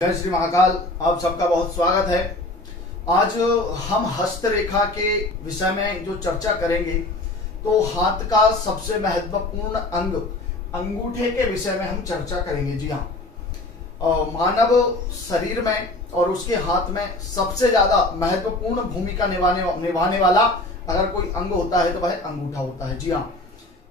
जय श्री महाकाल। आप सबका बहुत स्वागत है। आज हम हस्तरेखा के विषय में जो चर्चा करेंगे तो हाथ का सबसे महत्वपूर्ण अंग अंगूठे के विषय में हम चर्चा करेंगे। जी हाँ, मानव शरीर में और उसके हाथ में सबसे ज्यादा महत्वपूर्ण भूमिका निभाने वाला अगर कोई अंग होता है तो वह अंगूठा होता है। जी हाँ,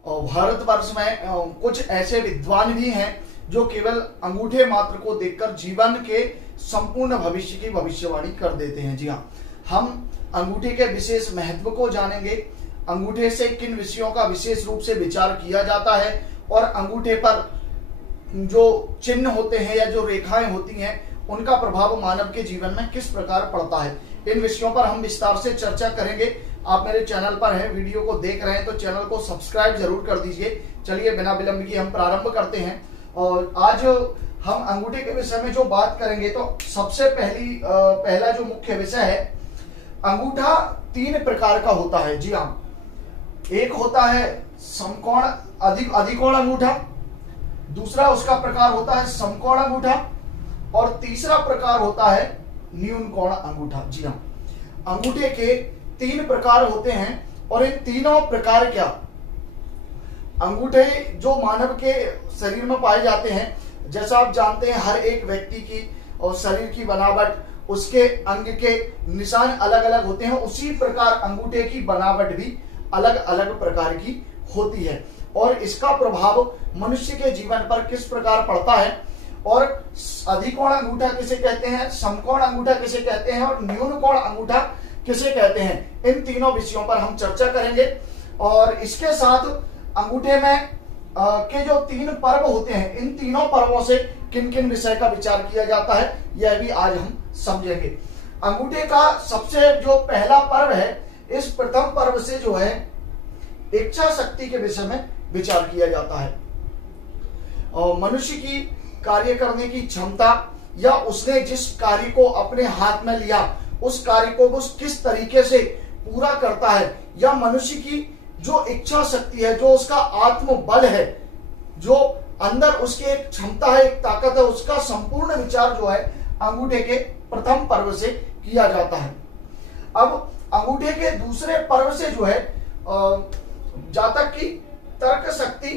भारतवर्ष में कुछ ऐसे विद्वान भी हैं जो केवल अंगूठे मात्र को देखकर जीवन के संपूर्ण भविष्य की भविष्यवाणी कर देते हैं। जी हाँ, हम अंगूठे के विशेष महत्व को जानेंगे, अंगूठे से किन विषयों का विशेष रूप से विचार किया जाता है और अंगूठे पर जो चिन्ह होते हैं या जो रेखाएं होती हैं उनका प्रभाव मानव के जीवन में किस प्रकार पड़ता है। इन विषयों पर हम विस्तार से चर्चा करेंगे। आप मेरे चैनल पर हैं, वीडियो को देख रहे हैं तो चैनल को सब्सक्राइब जरूर कर दीजिए। चलिए बिना विलंब की हम प्रारंभ करते हैं। और आज हम अंगूठे के विषय में जो बात करेंगे तो सबसे पहला जो मुख्य विषय है, अंगूठा तीन प्रकार का होता है। जी हाँ, एक होता है समकोण अधिकोण अंगूठा, दूसरा उसका प्रकार होता है समकोण अंगूठा और तीसरा प्रकार होता है न्यून कोण अंगूठा। जी हाँ, अंगूठे के तीन प्रकार होते हैं और इन तीनों प्रकार क्या अंगूठे जो मानव के शरीर में पाए जाते हैं। जैसा आप जानते हैं हर एक व्यक्ति की और शरीर की बनावट, उसके अंग के निशान अलग अलग होते हैं, उसी प्रकार अंगूठे की बनावट भी अलग अलग प्रकार की होती है और इसका प्रभाव मनुष्य के जीवन पर किस प्रकार पड़ता है और अधिकोण अंगूठा किसे कहते हैं, समकोण अंगूठा किसे कहते हैं और न्यून कोण अंगूठा किसे कहते हैं, इन तीनों विषयों पर हम चर्चा करेंगे। और इसके साथ अंगूठे में के जो तीन पर्व होते हैं, इन तीनों पर्वों से किन किन विषय का विचार किया जाता है यह भी आज हम समझेंगे। अंगूठे का सबसे जो पहला पर्व है, इस प्रथम पर्व से जो है इच्छा शक्ति के विषय में विचार किया जाता है और मनुष्य की कार्य करने की क्षमता या उसने जिस कार्य को अपने हाथ में लिया उस कार्य को वो किस तरीके से पूरा करता है, या मनुष्य की जो इच्छा शक्ति है, जो उसका आत्मबल है, जो अंदर उसकी एक क्षमता है, एक ताकत है, उसका संपूर्ण विचार जो है अंगूठे के प्रथम पर्व से किया जाता है। अब अंगूठे के दूसरे पर्व से जो है जातक की तर्क शक्ति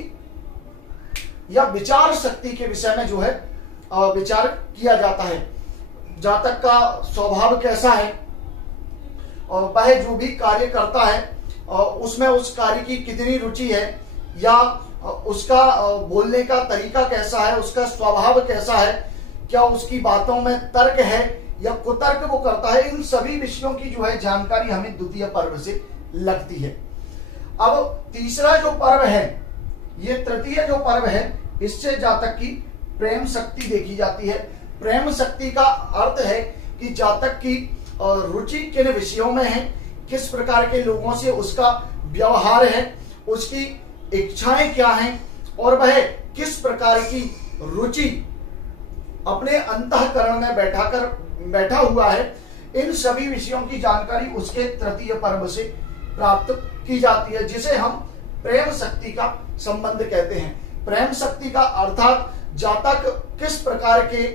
या विचार शक्ति के विषय में जो है विचार किया जाता है। जातक का स्वभाव कैसा है और वह जो भी कार्य करता है उसमें उस कार्य की कितनी रुचि है, या उसका बोलने का तरीका कैसा है, उसका स्वभाव कैसा है, क्या उसकी बातों में तर्क है या कुतर्क वो करता है, इन सभी विषयों की जो है जानकारी हमें द्वितीय पर्व से लगती है। अब तीसरा जो पर्व है, ये तृतीय जो पर्व है, इससे जातक की प्रेम शक्ति देखी जाती है। प्रेम शक्ति का अर्थ है कि जातक की रुचि किन विषयों में है, किस प्रकार के लोगों से उसका व्यवहार है, उसकी इच्छाएं क्या हैं और वह किस प्रकार की रुचि अपने अंतःकरण में बैठा हुआ है, इन सभी विषयों की जानकारी उसके तृतीय पर्व से प्राप्त की जाती है, जिसे हम प्रेम शक्ति का संबंध कहते हैं। प्रेम शक्ति का अर्थात जातक किस प्रकार के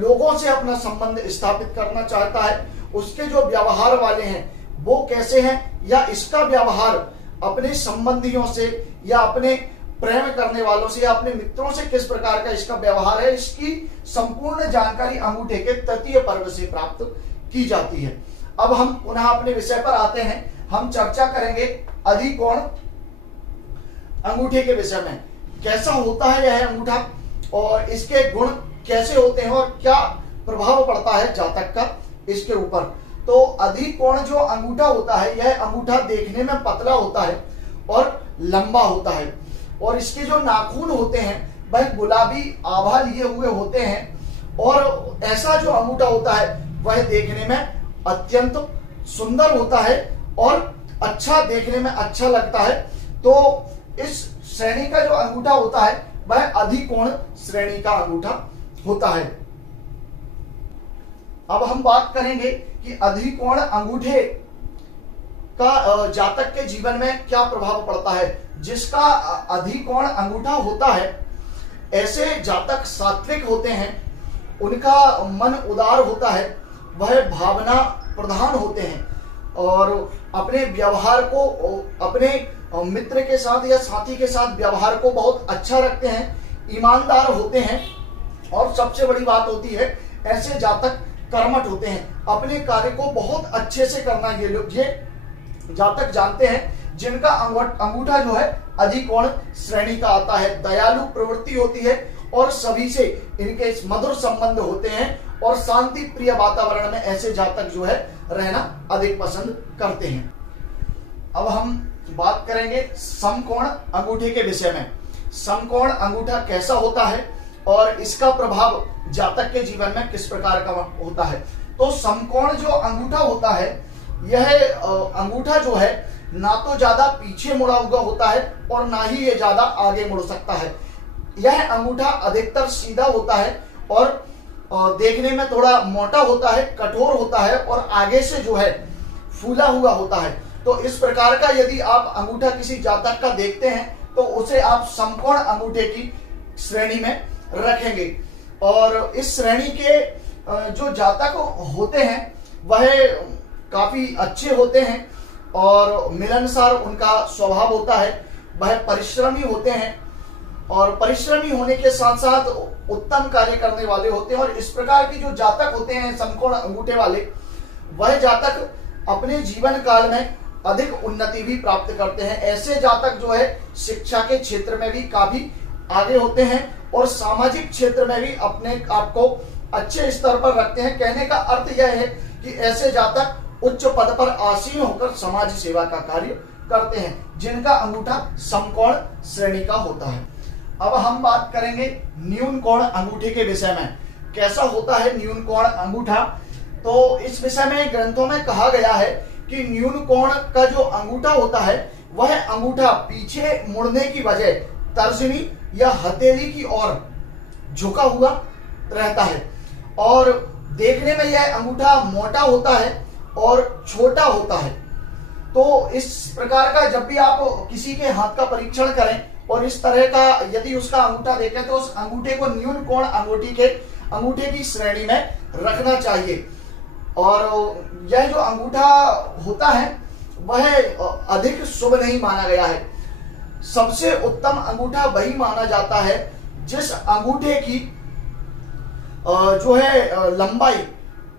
लोगों से अपना संबंध स्थापित करना चाहता है, उसके जो व्यवहार वाले हैं वो कैसे हैं, या इसका व्यवहार अपने संबंधियों से या अपने प्रेम करने वालों से या अपने मित्रों से किस प्रकार का इसका व्यवहार है, इसकी संपूर्ण जानकारी अंगूठे के तृतीय पर्व से प्राप्त की जाती है। अब हम पुनः अपने विषय पर आते हैं। हम चर्चा करेंगे अधिकोण अंगूठे के विषय में। कैसा होता है यह अंगूठा और इसके गुण कैसे होते हैं और क्या प्रभाव पड़ता है जातक का इसके ऊपर। तो अधिकोण जो अंगूठा होता है, यह अंगूठा देखने में पतला होता है और लंबा होता है और इसके जो नाखून होते हैं वह गुलाबी आभा लिए हुए होते हैं और ऐसा जो अंगूठा होता है वह देखने में अत्यंत सुंदर होता है और अच्छा, देखने में अच्छा लगता है। तो इस श्रेणी का जो अंगूठा होता है वह अधिकोण श्रेणी का अंगूठा होता है। अब हम बात करेंगे कि अधिकोण अंगूठे का जातक के जीवन में क्या प्रभाव पड़ता है। जिसका अधिकोण अंगूठा होता है, ऐसे जातक सात्विक होते हैं उनका मन उदार होता है, वह भावना प्रधान होते हैं और अपने व्यवहार को अपने मित्र के साथ या साथी के साथ व्यवहार को बहुत अच्छा रखते हैं, ईमानदार होते हैं और सबसे बड़ी बात होती है ऐसे जातक कर्मठ होते हैं, अपने कार्य को बहुत अच्छे से करना ये जातक जानते हैं। जिनका अंगूठा जो है अधिकोण श्रेणी का आता है, दयालु प्रवृत्ति होती है और सभी से इनके मधुर संबंध होते हैं और शांति प्रिय वातावरण में ऐसे जातक जो है रहना अधिक पसंद करते हैं। अब हम बात करेंगे समकोण अंगूठे के विषय में। समकोण अंगूठा कैसा होता है और इसका प्रभाव जातक के जीवन में किस प्रकार का होता है। तो समकोण जो अंगूठा होता है, यह अंगूठा जो है ना तो ज्यादा पीछे मुड़ा हुआ होता है और ना ही ये ज्यादा आगे मुड़ सकता है। यह अंगूठा अधिकतर सीधा होता है और देखने में थोड़ा मोटा होता है, कठोर होता है और आगे से जो है फूला हुआ होता है। तो इस प्रकार का यदि आप अंगूठा किसी जातक का देखते हैं तो उसे आप समकोण अंगूठे की श्रेणी में रखेंगे। और इस श्रेणी के जो जातक होते हैं वह काफी अच्छे होते हैं और मिलनसार उनका स्वभाव होता है, वह परिश्रमी होते हैं और परिश्रमी होने के साथ साथ उत्तम कार्य करने वाले होते हैं। और इस प्रकार की जो जातक होते हैं समकोण अंगूठे वाले, वह जातक अपने जीवन काल में अधिक उन्नति भी प्राप्त करते हैं। ऐसे जातक जो है शिक्षा के क्षेत्र में भी काफी आगे होते हैं और सामाजिक क्षेत्र में भी अपने आप को अच्छे स्तर पर रखते हैं। कहने का अर्थ यह है कि ऐसे जातक उच्च पद पर आसीन होकर समाज सेवा का कार्य करते हैं, जिनका अंगूठा समकोण श्रेणी का होता है। अब हम बात करेंगे न्यून कोण अंगूठे के विषय में। कैसा होता है न्यून कोण अंगूठा? तो इस विषय में ग्रंथों में कहा गया है कि न्यून कोण का जो अंगूठा होता है वह अंगूठा पीछे मुड़ने की बजाय तर्जनी या हथेली की ओर झुका हुआ रहता है और देखने में यह अंगूठा मोटा होता है और छोटा होता है। तो इस प्रकार का जब भी आप किसी के हाथ का परीक्षण करें और इस तरह का यदि उसका अंगूठा देखें तो उस अंगूठे को न्यून कोण अंगूठे की श्रेणी में रखना चाहिए। और यह जो अंगूठा होता है वह अधिक शुभ नहीं माना गया है। सबसे उत्तम अंगूठा वही माना जाता है जिस अंगूठे की जो है लंबाई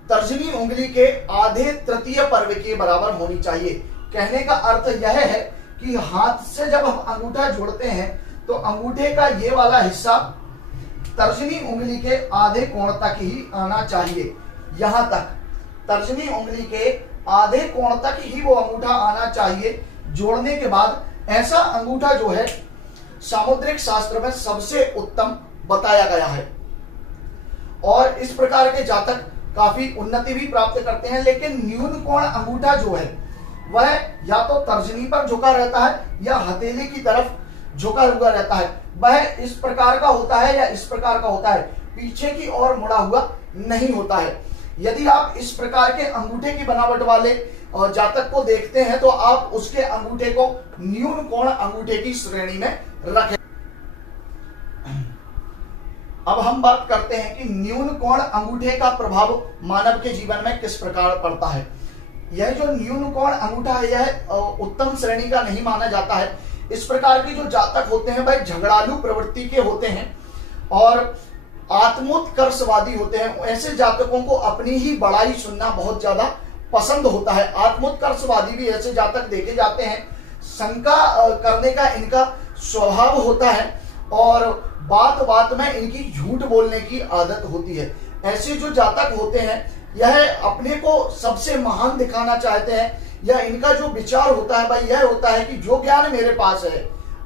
तर्जनी उंगली के आधे तृतीय पर्व के बराबर होनी चाहिए। कहने का अर्थ यह है कि हाथ से जब हम अंगूठा जोड़ते हैं तो अंगूठे का ये वाला हिस्सा तर्जनी उंगली के आधे कोण तक ही आना चाहिए। यहां तक तर्जनी उंगली के आधे कोण तक ही वो अंगूठा आना चाहिए। जोड़ने के बाद ऐसा अंगूठा जो है सामुद्रिक शास्त्र में सबसे उत्तम बताया गया है और इस प्रकार के जातक काफी उन्नति भी प्राप्त करते हैं। लेकिन न्यून कोण अंगूठा जो है वह या तो तर्जनी पर झुका रहता है या हथेली की तरफ झुका हुआ रहता है। वह इस प्रकार का होता है या इस प्रकार का होता है, पीछे की ओर मुड़ा हुआ नहीं होता है। यदि आप इस प्रकार के अंगूठे की बनावट वाले जातक को देखते हैं तो आप उसके अंगूठे को न्यून कोण अंगूठे की श्रेणी में रखें। अब हम बात करते हैं कि न्यून कोण अंगूठे का प्रभाव मानव के जीवन में किस प्रकार पड़ता है। यह जो न्यून कोण अंगूठा है यह उत्तम श्रेणी का नहीं माना जाता है। इस प्रकार के जो जातक होते हैं वह झगड़ालू प्रवृत्ति के होते हैं और आत्मोत्कर्षवादी होते हैं। ऐसे जातकों को अपनी ही बड़ाई सुनना बहुत ज्यादा पसंद होता है। आत्मोत्कर्षवादी भी ऐसे जातक देखे जाते हैं। शंका करने का इनका स्वभाव होता है और बात बात में इनकी झूठ बोलने की आदत होती है। ऐसे जो जातक होते हैं यह अपने को सबसे महान दिखाना चाहते हैं या इनका जो विचार होता है भाई यह होता है कि जो ज्ञान मेरे पास है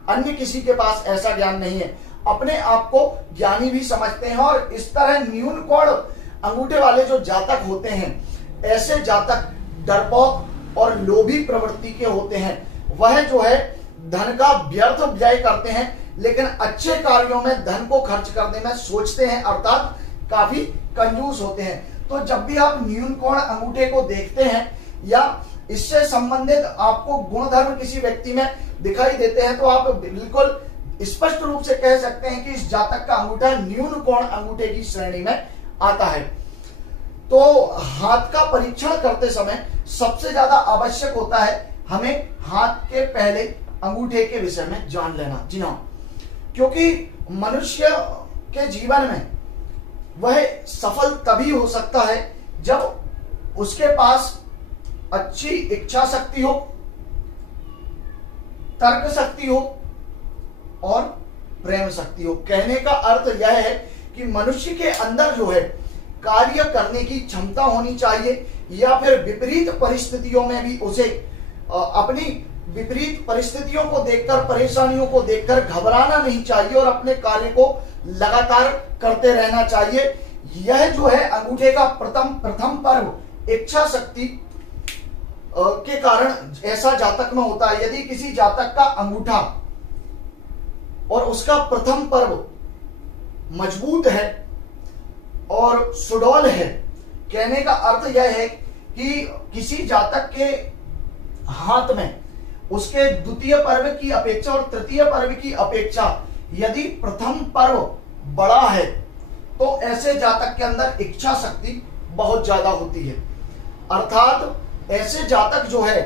अन्य किसी के पास ऐसा ज्ञान नहीं है। अपने आप को ज्ञानी भी समझते हैं और इस तरह न्यून कोण अंगूठे वाले जो जातक होते हैं ऐसे जातक डरपोक और लोभी प्रवृत्ति के होते हैं। वह जो है धन का व्यर्थ व्यय करते हैं लेकिन अच्छे कार्यों में धन को खर्च करने में सोचते हैं, अर्थात काफी कंजूस होते हैं। तो जब भी आप न्यून कोण अंगूठे को देखते हैं या इससे संबंधित आपको गुणधर्म किसी व्यक्ति में दिखाई देते हैं तो आप बिल्कुल स्पष्ट रूप से कह सकते हैं कि इस जातक का अंगूठा न्यून कोण अंगूठे की श्रेणी में आता है। तो हाथ का परीक्षण करते समय सबसे ज्यादा आवश्यक होता है हमें हाथ के पहले अंगूठे के विषय में जान लेना। जी हाँ, क्योंकि मनुष्य के जीवन में वह सफल तभी हो सकता है जब उसके पास अच्छी इच्छा शक्ति हो, तर्क शक्ति हो और प्रेम शक्ति हो। कहने का अर्थ यह है कि मनुष्य के अंदर जो है कार्य करने की क्षमता होनी चाहिए, या फिर विपरीत परिस्थितियों में भी उसे अपनी विपरीत परिस्थितियों को देखकर, परेशानियों को देखकर घबराना नहीं चाहिए और अपने कार्य को लगातार करते रहना चाहिए। यह जो है अंगूठे का प्रथम पर्व इच्छा शक्ति के कारण ऐसा जातक में होता है। यदि किसी जातक का अंगूठा और उसका प्रथम पर्व मजबूत है और सुडौल है, कहने का अर्थ यह है कि किसी जातक के हाथ में उसके द्वितीय पर्व की अपेक्षा और तृतीय पर्व की अपेक्षा यदि प्रथम पर्व बड़ा है तो ऐसे जातक के अंदर इच्छा शक्ति बहुत ज्यादा होती है। अर्थात ऐसे जातक जो है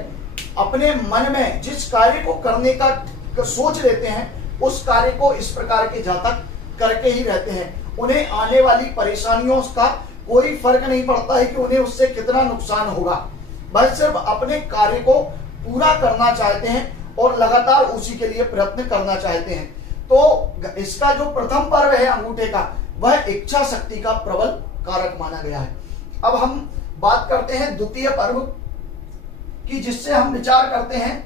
अपने मन में जिस कार्य को करने का सोच लेते हैं उस कार्य को इस प्रकार के जातक करके ही रहते हैं। उन्हें आने वाली परेशानियों का कोई फर्क नहीं पड़ता है कि उन्हें उससे कितना नुकसान होगा, वह सिर्फ अपने कार्य को पूरा करना चाहते हैं और लगातार उसी के लिए प्रयत्न करना चाहते हैं। तो इसका जो प्रथम पर्व है अंगूठे का, वह इच्छा शक्ति का प्रबल कारक माना गया है। अब हम बात करते हैं द्वितीय पर्व की, जिससे हम विचार करते हैं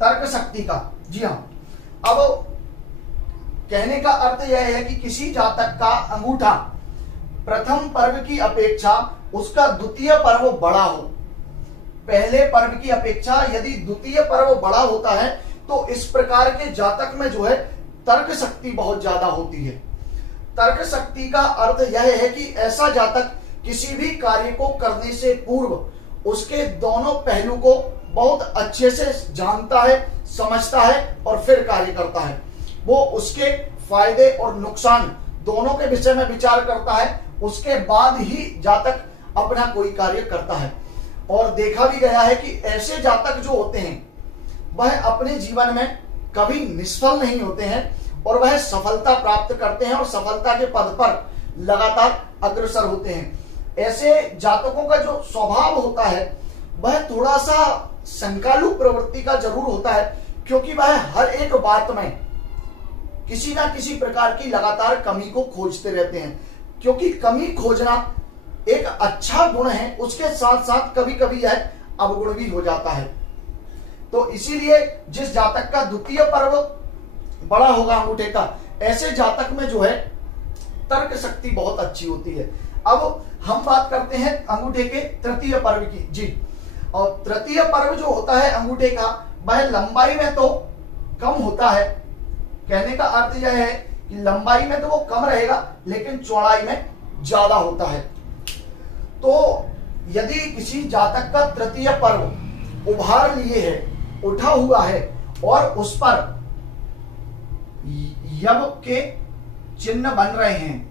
तर्क शक्ति का। जी हाँ, अब कहने का अर्थ यह है कि किसी जातक का अंगूठा प्रथम पर्व की अपेक्षा उसका द्वितीय पर्व बड़ा हो। पहले पर्व की अपेक्षा यदि द्वितीय पर्व बड़ा होता है तो इस प्रकार के जातक में जो है तर्क शक्ति बहुत ज्यादा होती है। तर्क शक्ति का अर्थ यह है कि ऐसा जातक किसी भी कार्य को करने से पूर्व उसके दोनों पहलू को बहुत अच्छे से जानता है, समझता है और फिर कार्य करता है। वो उसके फायदे और नुकसान दोनों के विषय में विचार करता है, उसके बाद ही जातक अपना कोई कार्य करता है। और देखा भी गया है कि ऐसे जातक जो होते हैं वह अपने जीवन में कभी निष्फल नहीं होते हैं और वह सफलता प्राप्त करते हैं और सफलता के पद पर लगातार अग्रसर होते हैं। ऐसे जातकों का जो स्वभाव होता है वह थोड़ा सा संकालु प्रवृत्ति का जरूर होता है, क्योंकि वह हर एक बात में किसी ना किसी प्रकार की लगातार कमी को खोजते रहते हैं। क्योंकि कमी खोजना एक अच्छा गुण है, उसके साथ साथ कभी कभी यह अवगुण भी हो जाता है। तो इसीलिए जिस जातक का द्वितीय पर्व बड़ा होगा अंगूठे का, ऐसे जातक में जो है तर्क शक्ति बहुत अच्छी होती है। अब हम बात करते हैं अंगूठे के तृतीय पर्व की। जी, और तृतीय पर्व जो होता है अंगूठे का, वह लंबाई में तो कम होता है। कहने का अर्थ यह है कि लंबाई में तो वो कम रहेगा लेकिन चौड़ाई में ज्यादा होता है। तो यदि किसी जातक का तृतीय पर्व उभार लिए है, उठा हुआ है और उस पर यव के चिन्ह बन रहे हैं,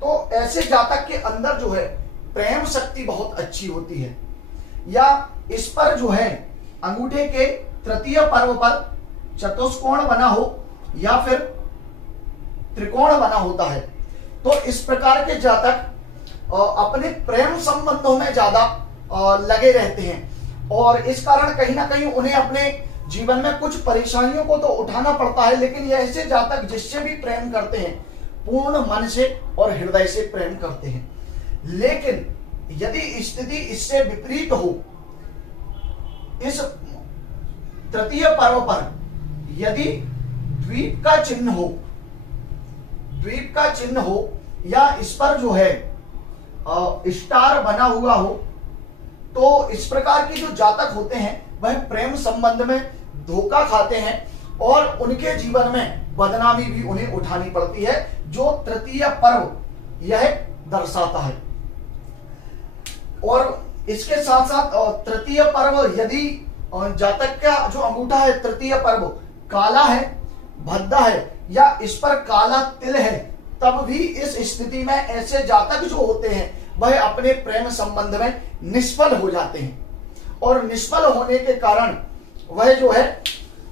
तो ऐसे जातक के अंदर जो है प्रेम शक्ति बहुत अच्छी होती है। या इस पर जो है अंगूठे के तृतीय पर्व पर चतुष्कोण बना हो या फिर त्रिकोण बना होता है, तो इस प्रकार के जातक अपने प्रेम संबंधों में ज्यादा लगे रहते हैं और इस कारण कहीं ना कहीं उन्हें अपने जीवन में कुछ परेशानियों को तो उठाना पड़ता है, लेकिन ये ऐसे जातक जिससे भी प्रेम करते हैं पूर्ण मन से और हृदय से प्रेम करते हैं। लेकिन यदि स्थिति इससे विपरीत हो, इस तृतीय पर्व पर यदि द्वीप का चिन्ह हो या इस पर जो है स्टार बना हुआ हो, तो इस प्रकार के जो जातक होते हैं वह प्रेम संबंध में धोखा खाते हैं और उनके जीवन में बदनामी भी उन्हें उठानी पड़ती है, जो तृतीय पर्व यह दर्शाता है। और इसके साथ साथ तृतीय पर्व यदि जातक का जो अंगूठा है तृतीय पर्व काला है, भद्दा है या इस पर काला तिल है, तब भी इस स्थिति में ऐसे जातक जो होते हैं वह अपने प्रेम संबंध में निष्फल हो जाते हैं, और निष्फल होने के कारण वह जो है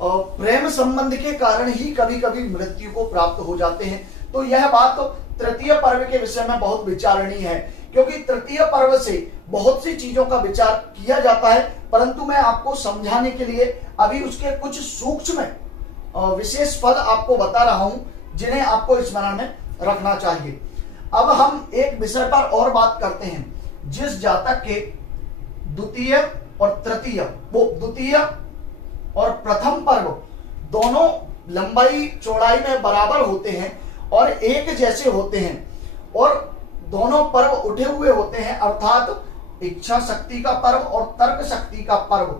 प्रेम संबंध के कारण ही कभी कभी मृत्यु को प्राप्त हो जाते हैं। तो यह बात तृतीय पर्व के विषय में बहुत विचारणीय है, क्योंकि तृतीय पर्व से बहुत सी चीजों का विचार किया जाता है, परंतु मैं आपको समझाने के लिए अभी उसके कुछ सूक्ष्म विशेष पद आपको बता रहा हूं, जिन्हें आपको स्मरण में रखना चाहिए। अब हम एक विषय पर और बात करते हैं। जिस जातक के द्वितीय और तृतीय, वो द्वितीय और प्रथम पर्व दोनों लंबाई चौड़ाई में बराबर होते हैं और एक जैसे होते हैं, और दोनों पर्व उठे हुए होते हैं, अर्थात इच्छा शक्ति का पर्व और तर्क शक्ति का पर्व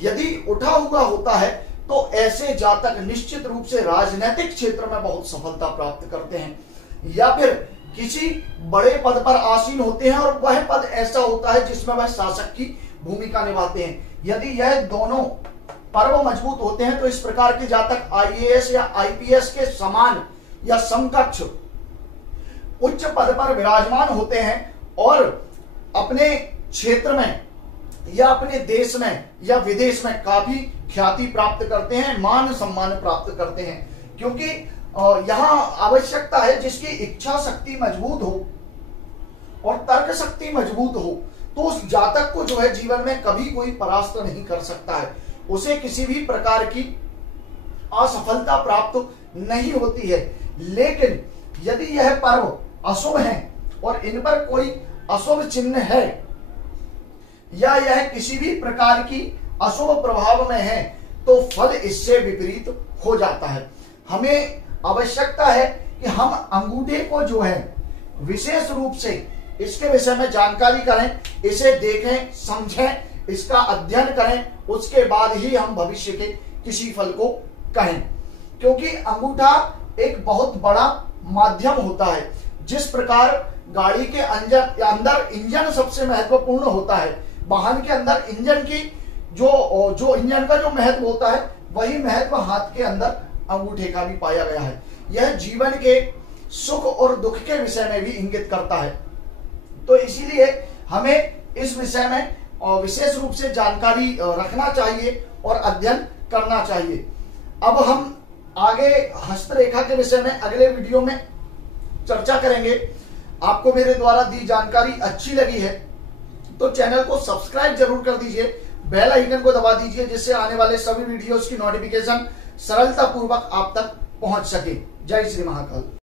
यदि उठा हुआ होता है तो ऐसे जातक निश्चित रूप से राजनीतिक क्षेत्र में बहुत सफलता प्राप्त करते हैं, या फिर किसी बड़े पद पर आसीन होते हैं और वह पद ऐसा होता है जिसमें वह शासक की भूमिका निभाते हैं। यदि यह दोनों पर्व मजबूत होते हैं तो इस प्रकार के जातक आईएएस या आईपीएस के समान या समकक्ष उच्च पद पर विराजमान होते हैं और अपने क्षेत्र में या अपने देश में या विदेश में काफी ख्याति प्राप्त करते हैं, मान सम्मान प्राप्त करते हैं। क्योंकि यहां आवश्यकता है जिसकी इच्छा शक्ति मजबूत हो और तर्क शक्ति मजबूत हो, तो उस जातक को जो है जीवन में कभी कोई परास्त नहीं कर सकता है, उसे किसी भी प्रकार की असफलता प्राप्त नहीं होती है। लेकिन यदि यह पर्व अशुभ है और इन पर कोई अशुभ चिन्ह है या यह किसी भी प्रकार की अशुभ प्रभाव में है तो फल इससे विपरीत हो जाता है। हमें आवश्यकता है कि हम अंगूठे को जो है विशेष रूप से इसके विषय में जानकारी करें, इसे देखें, समझें, इसका अध्ययन करें, उसके बाद ही हम भविष्य के किसी फल को कहें। क्योंकि अंगूठा एक बहुत बड़ा माध्यम होता है। जिस प्रकार गाड़ी के अंदर इंजन सबसे महत्वपूर्ण होता है, वाहन के अंदर इंजन की जो इंजन का जो महत्व होता है, वही महत्व हाथ के अंदर अंगूठे का भी पाया गया है। यह जीवन के सुख और दुख के विषय में भी इंगित करता है। तो इसीलिए हमें इस विषय में विशेष रूप से जानकारी रखना चाहिए और अध्ययन करना चाहिए। अब हम आगे हस्तरेखा के विषय में अगले वीडियो में चर्चा करेंगे। आपको मेरे द्वारा दी जानकारी अच्छी लगी है तो चैनल को सब्सक्राइब जरूर कर दीजिए, बेल आइकन को दबा दीजिए, जिससे आने वाले सभी वीडियोस की नोटिफिकेशन सरलता पूर्वक आप तक पहुंच सके। जय श्री महाकाल।